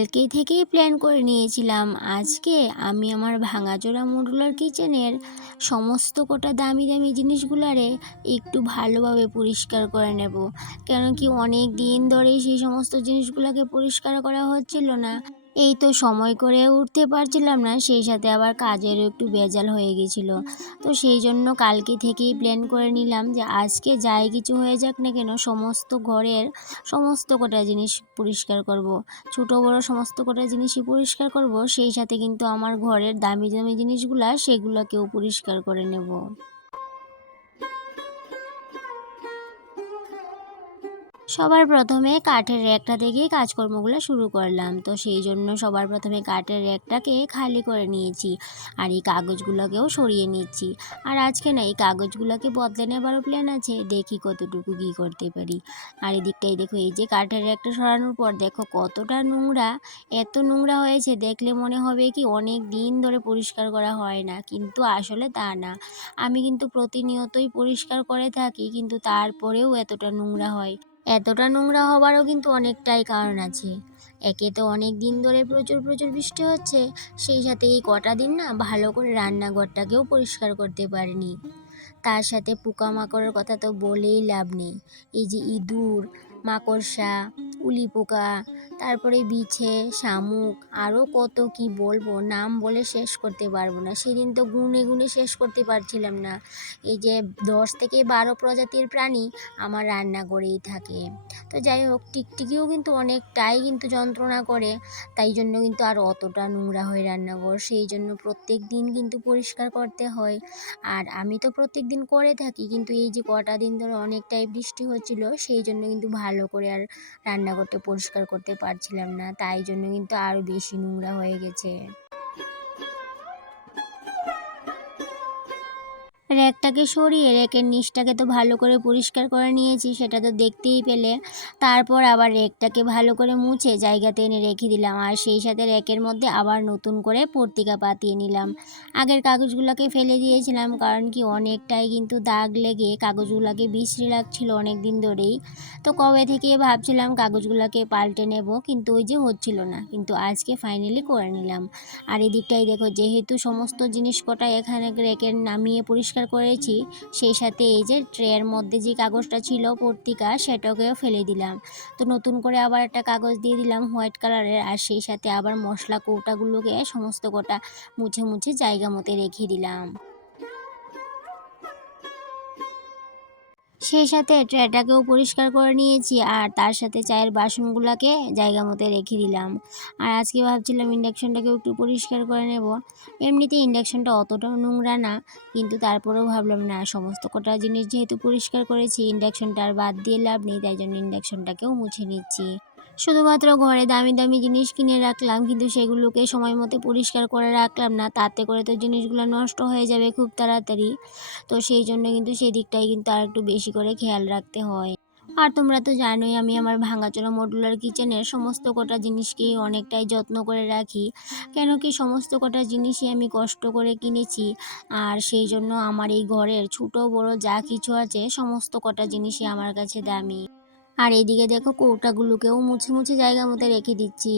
কালকে থেকেই প্ল্যান করে নিয়েছিলাম। আজকে আমি আমার ভাঙাচোরা মডুলার কিচেনের সমস্ত কটা দামি দামি জিনিসগুলারে একটু ভালোভাবে পরিষ্কার করে নেব। কেন কি অনেক দিন ধরেই সেই সমস্ত জিনিসগুলোকে পরিষ্কার করা হচ্ছিল না। এই তো সময় করে উঠতে পারছিলাম না, সেই সাথে আবার কাজেরও একটু বেজাল হয়ে গেছিল তো সেই জন্য কালকে থেকেই প্ল্যান করে নিলাম যে আজকে যাই কিছু হয়ে যাক না কেন, সমস্ত ঘরের সমস্ত কটা জিনিস পরিষ্কার করব। ছোটো, বড়ো সমস্ত কটা জিনিসই পরিষ্কার করব, সেই সাথে কিন্তু আমার ঘরের দামি দামি জিনিসগুলা সেগুলোকেও পরিষ্কার করে নেব সবার প্রথমে কাঠের র্যাকটা থেকেই কাজকর্মগুলো শুরু করলাম। তো সেই জন্য সবার প্রথমে কাঠের র্যাকটাকে খালি করে নিয়েছি আর এই কাগজগুলোকেও সরিয়ে নিচ্ছি। আর আজকে না এই কাগজগুলোকে বদলে নেবারও প্ল্যান আছে, দেখি কতটুকু কী করতে পারি। আর এদিকটাই দেখো, এই যে কাঠের র্যাকটা সরানোর পর দেখো কতটা নোংরা, এত নোংরা হয়েছে, দেখলে মনে হবে কি অনেক দিন ধরে পরিষ্কার করা হয় না, কিন্তু আসলে তা না। আমি কিন্তু প্রতিনিয়তই পরিষ্কার করে থাকি, কিন্তু তারপরেও এতটা নোংরা হয়। এতটা নোংরা হবারও কিন্তু অনেকটাই কারণ আছে। একে তো অনেক দিন ধরে প্রচুর প্রচুর বৃষ্টি হচ্ছে, সেই সাথে এই কটা দিন না ভালো করে রান্নাঘরটাকেও পরিষ্কার করতে পারেনি। তার সাথে পোকামাকড়ের কথা তো বলেই লাভ নেই। এই যে ইঁদুর মাকড়সা উলি পোকা তারপরে বিছে, শামুক আরও কত কি বলব, নাম বলে শেষ করতে পারব না। সেদিন তো গুনে গুনে শেষ করতে পারছিলাম না। এই যে দশ থেকে বারো প্রজাতির প্রাণী আমার রান্না করেই থাকে। তো যাই হোক, টিকটিকিও কিন্তু অনেকটাই কিন্তু যন্ত্রণা করে। তাই জন্য কিন্তু আর অতটা নোংরা হয় রান্নাঘর সেই জন্য প্রত্যেক দিন কিন্তু পরিষ্কার করতে হয়। আর আমি তো প্রত্যেক দিন করে থাকি, কিন্তু এই যে কটা দিন ধরে অনেকটাই বৃষ্টি হচ্ছিল, সেই জন্য কিন্তু ভালো করে আর রান্না করতে, পরিষ্কার করতে পারছিলাম না। তাই জন্য কিন্তু আরও বেশি নোংরা হয়ে গেছে। র্যাকটাকে সরিয়ে র্যাকের নিচটাকে তো ভালো করে পরিষ্কার করে নিয়েছি, সেটা তো দেখতেই পেলে। তারপর আবার র্যাকটাকে ভালো করে মুছে জায়গাতে এনে রেখে দিলাম, আর সেই সাথে র্যাকের মধ্যে আবার নতুন করে পত্রিকা পাতিয়ে নিলাম। আগের কাগজগুলোকে ফেলে দিয়েছিলাম, কারণ কি অনেকটাই কিন্তু দাগ লেগে কাগজগুলোকে বিশ্রী লাগছিল অনেক দিন ধরেই। তো কবে থেকে ভাবছিলাম কাগজগুলোকে পাল্টে নেব, কিন্তু ওই যে হচ্ছিল না, কিন্তু আজকে ফাইনালি করে নিলাম। আর এদিকটাই দেখো, যেহেতু সমস্ত জিনিস কটা এখানে র্যাকের নামিয়ে পরিষ্কার করেছি। সেই সাথে এই যে ট্রের মধ্যে যে কাগজটা ছিল পত্রিকা, সেটাকেও ফেলে দিলাম। তো নতুন করে আবার একটা কাগজ দিয়ে দিলাম হোয়াইট কালারের, আর সেই সাথে আবার মশলা কৌটাগুলোকে সমস্ত কটা মুছে মুছে জায়গা মতে রেখে দিলাম। সেই সাথে ট্রেটাকেও পরিষ্কার করে নিয়েছি আর তার সাথে চায়ের বাসনগুলোকে জায়গা মতো রেখে দিলাম। আর আজকে ভাবছিলাম ইন্ডাকশনটাকেও একটু পরিষ্কার করে নেব। এমনিতে ইন্ডাকশনটা অতটাও নোংরা না, কিন্তু তারপরেও ভাবলাম, না, সমস্ত কটা জিনিস যেহেতু পরিষ্কার করেছি, ইন্ডাকশনটা আর বাদ দিয়ে লাভ নেই, তাই জন্য ইন্ডাকশনটাকেও মুছে নিচ্ছি। শুধুমাত্র ঘরে দামি দামি জিনিস কিনে রাখলাম, কিন্তু সেগুলোকে সময় মতো পরিষ্কার করে রাখলাম না। তাতে করে তো জিনিসগুলো নষ্ট হয়ে যাবে খুব তাড়াতাড়ি। তো সেই জন্য কিন্তু সেই দিকটাই কিন্তু আর একটু বেশি করে খেয়াল রাখতে হয়। আর তোমরা তো জানোই আমি আমার ভাঙাচোরা মডুলার কিচেনের সমস্ত কটা জিনিসকেই অনেকটাই যত্ন করে রাখি। কেন কি সমস্ত কটা জিনিসই আমি কষ্ট করে কিনেছি। আর সেই জন্য আমার এই ঘরের ছোট বড় যা কিছু আছে, সমস্ত কটা জিনিসই আমার কাছে দামি। আর এদিকে দেখো কৌটাগুলোকেও মুছে মুছে জায়গা মতো রেখে দিচ্ছি।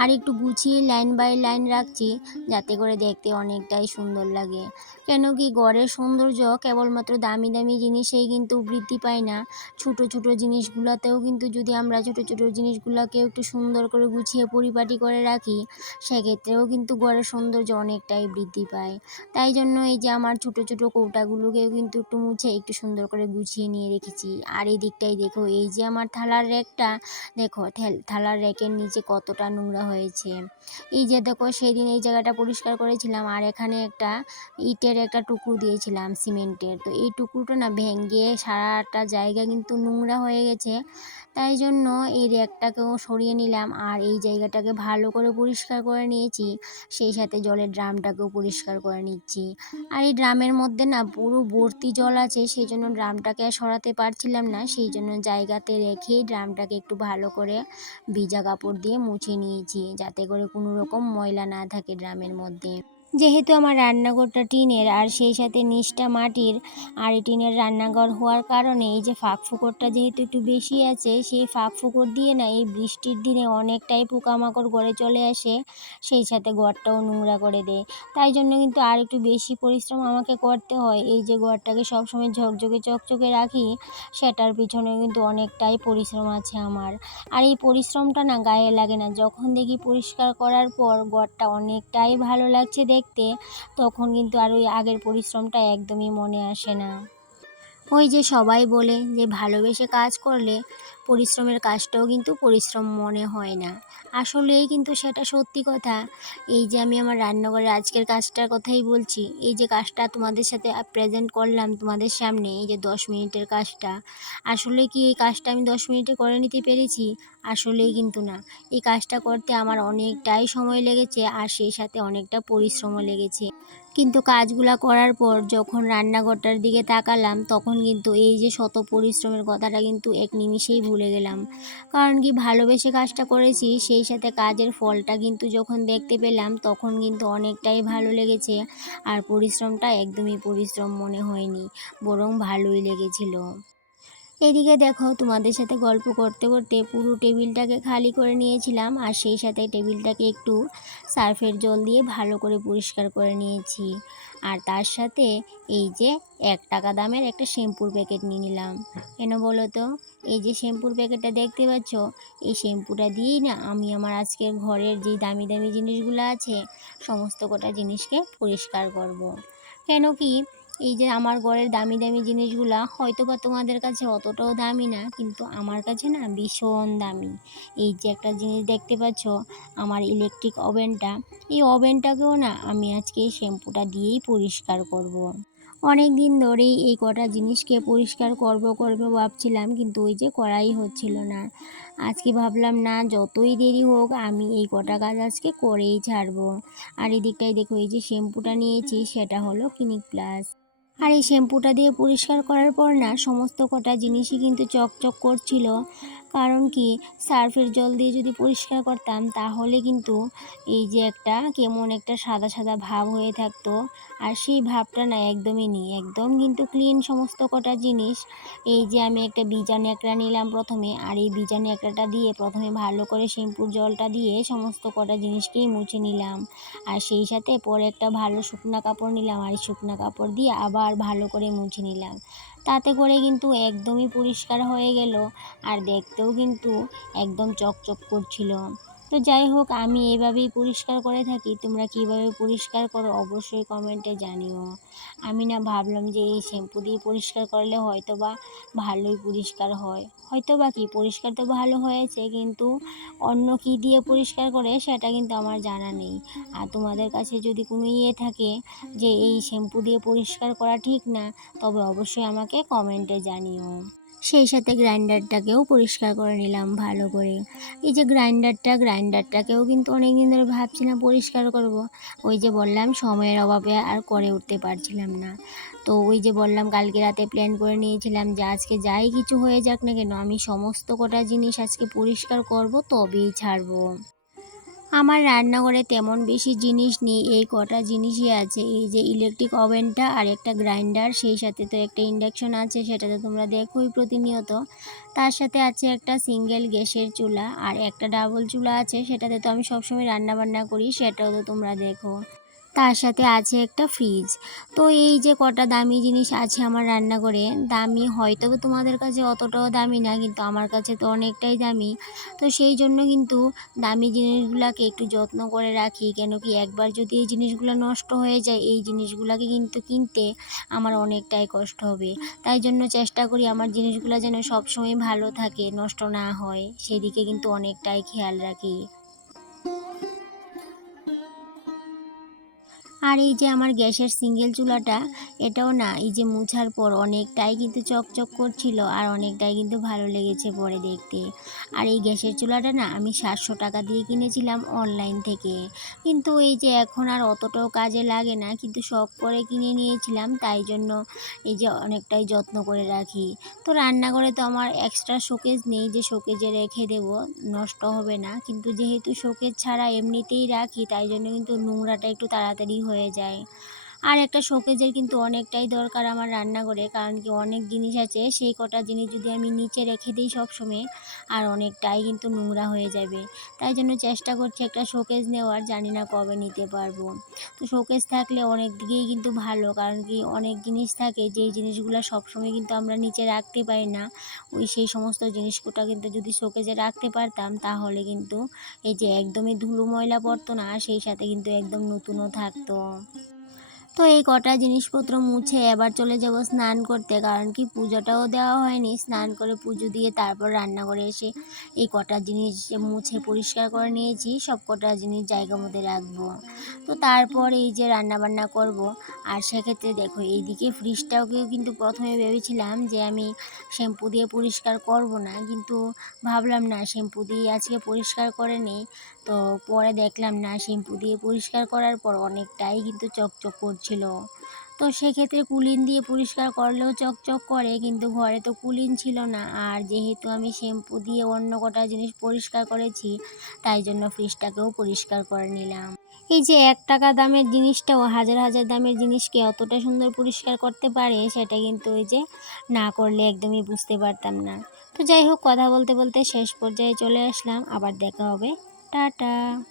আর একটু গুছিয়ে লাইন বাই লাইন রাখছি, যাতে করে দেখতে অনেকটাই সুন্দর লাগে। কেন কি গড়ের সৌন্দর্য কেবলমাত্র দামি দামি জিনিসেই কিন্তু বৃদ্ধি পায় না। ছোট ছোট জিনিসগুলোতেও কিন্তু যদি আমরা ছোট ছোট জিনিসগুলোকেও একটু সুন্দর করে গুছিয়ে পরিপাটি করে রাখি, সেক্ষেত্রেও কিন্তু গড়ের সৌন্দর্য অনেকটাই বৃদ্ধি পায়। তাই জন্য এই যে আমার ছোট ছোট কৌটাগুলোকেও কিন্তু একটু মুছে একটু সুন্দর করে গুছিয়ে নিয়ে রেখেছি। আর এই দিকটাই দেখো, এই যে আমার থালার রেকটা দেখো থালার রেকের নিচে কতটা নোংরা হয়েছে। এই যে দেখো, সেদিন এই জায়গাটা পরিষ্কার করেছিলাম আর এখানে একটা ইটের একটা টুকরো দিয়েছিলাম সিমেন্টের। তো এই টুকরোটা না ভেঙে সারাটা জায়গা কিন্তু নোংরা হয়ে গেছে। তাই জন্য এই র্যাকটাকেও সরিয়ে নিলাম আর এই জায়গাটাকে ভালো করে পরিষ্কার করে নিয়েছি। সেই সাথে জলের ড্রামটাকেও পরিষ্কার করে নিচ্ছি। আর এই ড্রামের মধ্যে না পুরো ভর্তি জল আছে সেই জন্য ড্রামটাকে সরাতে পারছিলাম না। সেই জন্য জায়গাতে রেখেই ড্রামটাকে একটু ভালো করে ভিজা কাপড় দিয়ে মুছে নিয়েছি, যাতে করে কোনো রকম ময়লা না থাকে ড্রামের মধ্যে। যেহেতু আমার রান্নাঘরটা টিনের আর সেই সাথে নিচটা মাটির, আর টিনের রান্নাঘর হওয়ার কারণে এই যে ফাঁক ফুকরটা যেহেতু একটু বেশি আছে, সেই ফাঁক ফুকর দিয়ে না এই বৃষ্টির দিনে অনেকটাই পোকামাকড় গড়ে চলে আসে, সেই সাথে ঘরটাও নোংরা করে দেয়। তাই জন্য কিন্তু আর একটু বেশি পরিশ্রম আমাকে করতে হয়। এই যে ঘরটাকে সবসময় ঝকঝকে চকচকে রাখি, সেটার পিছনে কিন্তু অনেকটাই পরিশ্রম আছে আমার। আর এই পরিশ্রমটা না গায়ে লাগে না। যখন দেখি পরিষ্কার করার পর ঘরটা অনেকটাই ভালো লাগছে দেখতে তখন কিন্তু আর ওই আগের পরিশ্রমটা একদমই মনে আসে না। ওই যে সবাই বলে যে ভালোবেসে কাজ করলে পরিশ্রমের কাজটাও কিন্তু পরিশ্রম মনে হয় না। আসলেই কিন্তু সেটা সত্যি কথা। এই যে আমি আমার রান্নাঘরের আজকের কাজটার কথাই বলছি, এই যে কাজটা তোমাদের সাথে প্রেজেন্ট করলাম তোমাদের সামনে, এই যে দশ মিনিটের কাজটা, আসলে কি এই কাজটা আমি দশ মিনিটে করে নিতে পেরেছি? আসলেই কিন্তু না। এই কাজটা করতে আমার অনেকটাই সময় লেগেছে আর সেই সাথে অনেকটা পরিশ্রমও লেগেছে। কিন্তু কাজগুলা করার পর যখন রান্নাঘরটার দিকে তাকালাম, তখন কিন্তু এই যে শত পরিশ্রমের কথাটা কিন্তু এক নিমিষেই ভুলে গেলাম। কারণ কি ভালোবেসে কাজটা করেছি, সেই সাথে কাজের ফলটা কিন্তু যখন দেখতে পেলাম, তখন কিন্তু অনেকটাই ভালো লেগেছে। আর পরিশ্রমটা একদমই পরিশ্রম মনে হয়নি, বরং ভালোই লেগেছিল। এদিকে দেখো, তোমাদের সাথে গল্প করতে করতে পুরো টেবিলটাকে খালি করে নিয়েছিলাম আর সেই সাথে টেবিলটাকে একটু সার্ফের জল দিয়ে ভালো করে পরিষ্কার করে নিয়েছি। আর তার সাথে এই যে এক টাকা দামের একটা শ্যাম্পুর প্যাকেট নিয়ে নিলাম। কেন বলো তো? এই যে শ্যাম্পুর প্যাকেটটা দেখতে পাচ্ছ, এই শ্যাম্পুটা দিয়েই না আমি আমার আজকের ঘরের যে দামি দামি জিনিসগুলো আছে, সমস্ত কটা জিনিসকে পরিষ্কার করব। কেন কি এই যে আমার ঘরের দামি দামি জিনিসগুলা হয়তো বা তোমাদের কাছে অতটাও দামি না, কিন্তু আমার কাছে না ভীষণ দামি। এই যে একটা জিনিস দেখতে পাচ্ছ, আমার ইলেকট্রিক ওভেনটা এই ওভেনটাকেও না আমি আজকে এই শ্যাম্পুটা দিয়েই পরিষ্কার করব। অনেক দিন ধরেই এই কটা জিনিসকে পরিষ্কার করব করব ভাবছিলাম, কিন্তু ওই যে করাই হচ্ছিল না। আজকে ভাবলাম, না, যতই দেরি হোক আমি এই কটা কাজ আজকে করেই ছাড়বো। আর এদিকটাই দেখো, এই যে শ্যাম্পুটা নিয়েছি, সেটা হলো ক্লিনিক প্লাস আর এই শ্যাম্পুটা দিয়ে পরিষ্কার করার পর না সমস্ত কটা জিনিসই কিন্তু চকচক করছিল। কারণ কি? সার্ফের জল দিয়ে যদি পরিষ্কার করতাম, তাহলে কিন্তু এই যে একটা কেমন একটা সাদা সাদা ভাব হয়ে থাকতো। আর সেই ভাবটা না একদমই নেই। একদম কিন্তু ক্লিন সমস্ত কটা জিনিস। এই যে আমি একটা বীজা ন্যাকড়া নিলাম প্রথমে, আর এই বীজা একটাটা দিয়ে প্রথমে ভালো করে শ্যাম্পুর জলটা দিয়ে সমস্ত কটা জিনিসকেই মুছে নিলাম। আর সেই সাথে পরে একটা ভালো শুকনা কাপড় নিলাম, আর শুকনা কাপড় দিয়ে আবার ভালো করে মুছে নিলাম। তাতে করে কিন্তু একদমই পরিষ্কার হয়ে গেল। আর দেখতেও কিন্তু একদম চকচক করছিল। তো যাই হোক, আমি এভাবেই পরিষ্কার করে থাকি। তোমরা কীভাবে পরিষ্কার করো অবশ্যই কমেন্টে জানিও। আমি না ভাবলাম যে এই শ্যাম্পু দিয়ে পরিষ্কার করলে হয়তো বা ভালোই পরিষ্কার হয়। হয়তো বা কি, পরিষ্কার তো ভালো হয়েছে, কিন্তু অন্য কী দিয়ে পরিষ্কার করে সেটা কিন্তু আমার জানা নেই। আর তোমাদের কাছে যদি কোনো ইয়ে থাকে যে এই শ্যাম্পু দিয়ে পরিষ্কার করা ঠিক না, তবে অবশ্যই আমাকে কমেন্টে জানিও। সেই সাথে গ্রাইন্ডারটাকেও পরিষ্কার করে নিলাম ভালো করে। এই যে গ্রাইন্ডারটা, গ্রাইন্ডারটাকেও কিন্তু অনেক দিন ধরে ভাবছিলাম পরিষ্কার করব। ওই যে বললাম, সময়ের অভাবে আর করে উঠতে পারছিলাম না। তো ওই যে বললাম, কালকে রাতে প্ল্যান করে নিয়েছিলাম যে আজকে যাই কিছু হয়ে যাক না কেন, আমি সমস্ত কটা জিনিস আজকে পরিষ্কার করব, তবেই ছাড়বো। আমার রান্নাঘরে তেমন বেশি জিনিস নেই, এই কটা জিনিসই আছে। এই যে ইলেকট্রিক ওভেনটা আর একটা গ্রাইন্ডার সেই সাথে তো একটা ইন্ডাকশন আছে, সেটা তো তোমরা দেখোই প্রতিনিয়ত। তার সাথে আছে একটা সিঙ্গেল গ্যাসের চুলা আর একটা ডাবল চুলা আছে, সেটাতে তো আমি সবসময় রান্না বান্না করি, সেটাও তো তোমরা দেখো। তার সাথে আছে একটা ফ্রিজ তো এই যে কটা দামি জিনিস আছে আমার রান্নাঘরে দামি হয়তো তোমাদের কাছে অতটাও দামি না, কিন্তু আমার কাছে তো অনেকটাই দামি। তো সেই জন্য কিন্তু দামি জিনিসগুলোকে একটু যত্ন করে রাখি, কেন কি একবার যদি এই জিনিসগুলো নষ্ট হয়ে যায়, এই জিনিসগুলোকে কিন্তু কিনতে আমার অনেকটাই কষ্ট হবে। তাই জন্য চেষ্টা করি আমার জিনিসগুলো যেন সবসময় ভালো থাকে, নষ্ট না হয়, সেদিকে কিন্তু অনেকটাই খেয়াল রাখি। আর এই যে আমার গ্যাসের সিঙ্গেল চুলাটা, এটাও না, এই যে মুছার পর অনেকটাই কিন্তু চকচক করছিল আর অনেকটাই কিন্তু ভালো লেগেছে পরে দেখতে। আর এই গ্যাসের চুলাটা না, আমি সাতশো টাকা দিয়ে কিনেছিলাম অনলাইন থেকে। কিন্তু এই যে এখন আর অতটাও কাজে লাগে না, কিন্তু শখ করে কিনে নিয়েছিলাম, তাই জন্য এই যে অনেকটাই যত্ন করে রাখি। তো রান্নাঘরে তো আমার এক্সট্রা শোকেজ নেই, যে শোকেজে রেখে দেব, নষ্ট হবে না। কিন্তু যেহেতু শোকেজ ছাড়া এমনিতেই রাখি, তাই জন্য কিন্তু নোংরাটা একটু তাড়াতাড়ি হয়ে যায়। আর একটা শোকেজের কিন্তু অনেকটাই দরকার আমার রান্নাঘরে, কারণ কি অনেক জিনিস আছে, সেই কটা জিনিস যদি আমি নিচে রেখে দিই সবসময়, আর অনেকটাই কিন্তু নোংরা হয়ে যাবে। তাই জন্য চেষ্টা করছি একটা শোকেজ নেওয়ার, জানি না কবে নিতে পারব। তো শোকেজ থাকলে অনেক দিকেই কিন্তু ভালো, কারণ কি অনেক জিনিস থাকে, যেই জিনিসগুলো সবসময় কিন্তু আমরা নিচে রাখতে পারি না, ওই সেই সমস্ত জিনিসগুলো কিন্তু যদি শোকেজে রাখতে পারতাম, তাহলে কিন্তু এই যে একদমই ধুলো ময়লা পড়তো না সেই সাথে কিন্তু একদম নতুনও থাকতো। তো এই কটা জিনিসপত্র মুছে এবার চলে যাব স্নান করতে, কারণ কি পুজোটাও দেওয়া হয়নি। স্নান করে পুজো দিয়ে তারপর রান্না করে এসে এই কটা জিনিস মুছে পরিষ্কার করে নিয়েছি, সব কটা জিনিস জায়গা মধ্যে রাখব। তো তারপর এই যে রান্না বান্না করব, আর সেক্ষেত্রে দেখো এইদিকে ফ্রিজটাকেও কিন্তু প্রথমে ভেবেছিলাম যে আমি শ্যাম্পু দিয়ে পরিষ্কার করব না, কিন্তু ভাবলাম না, শ্যাম্পু দিয়ে আজকে পরিষ্কার করে নিই। তো পরে দেখলাম না, শ্যাম্পু দিয়ে পরিষ্কার করার পর অনেকটাই কিন্তু চকচক করছিল। তো সেক্ষেত্রে কুলিন দিয়ে পরিষ্কার করলেও চকচক করে, কিন্তু ঘরে তো কুলিন ছিল না। আর যেহেতু আমি শ্যাম্পু দিয়ে অন্য কটা জিনিস পরিষ্কার করেছি, তাই জন্য ফ্রিজটাকেও পরিষ্কার করে নিলাম। এই যে এক টাকা দামের জিনিসটাও, হাজার হাজার দামের জিনিসকে অতটা সুন্দর পরিষ্কার করতে পারে, সেটা কিন্তু ওই যে না করলে একদমই বুঝতে পারতাম না। তো যাই হোক, কথা বলতে বলতে শেষ পর্যায়ে চলে আসলাম, আবার দেখা হবে। 哒哒。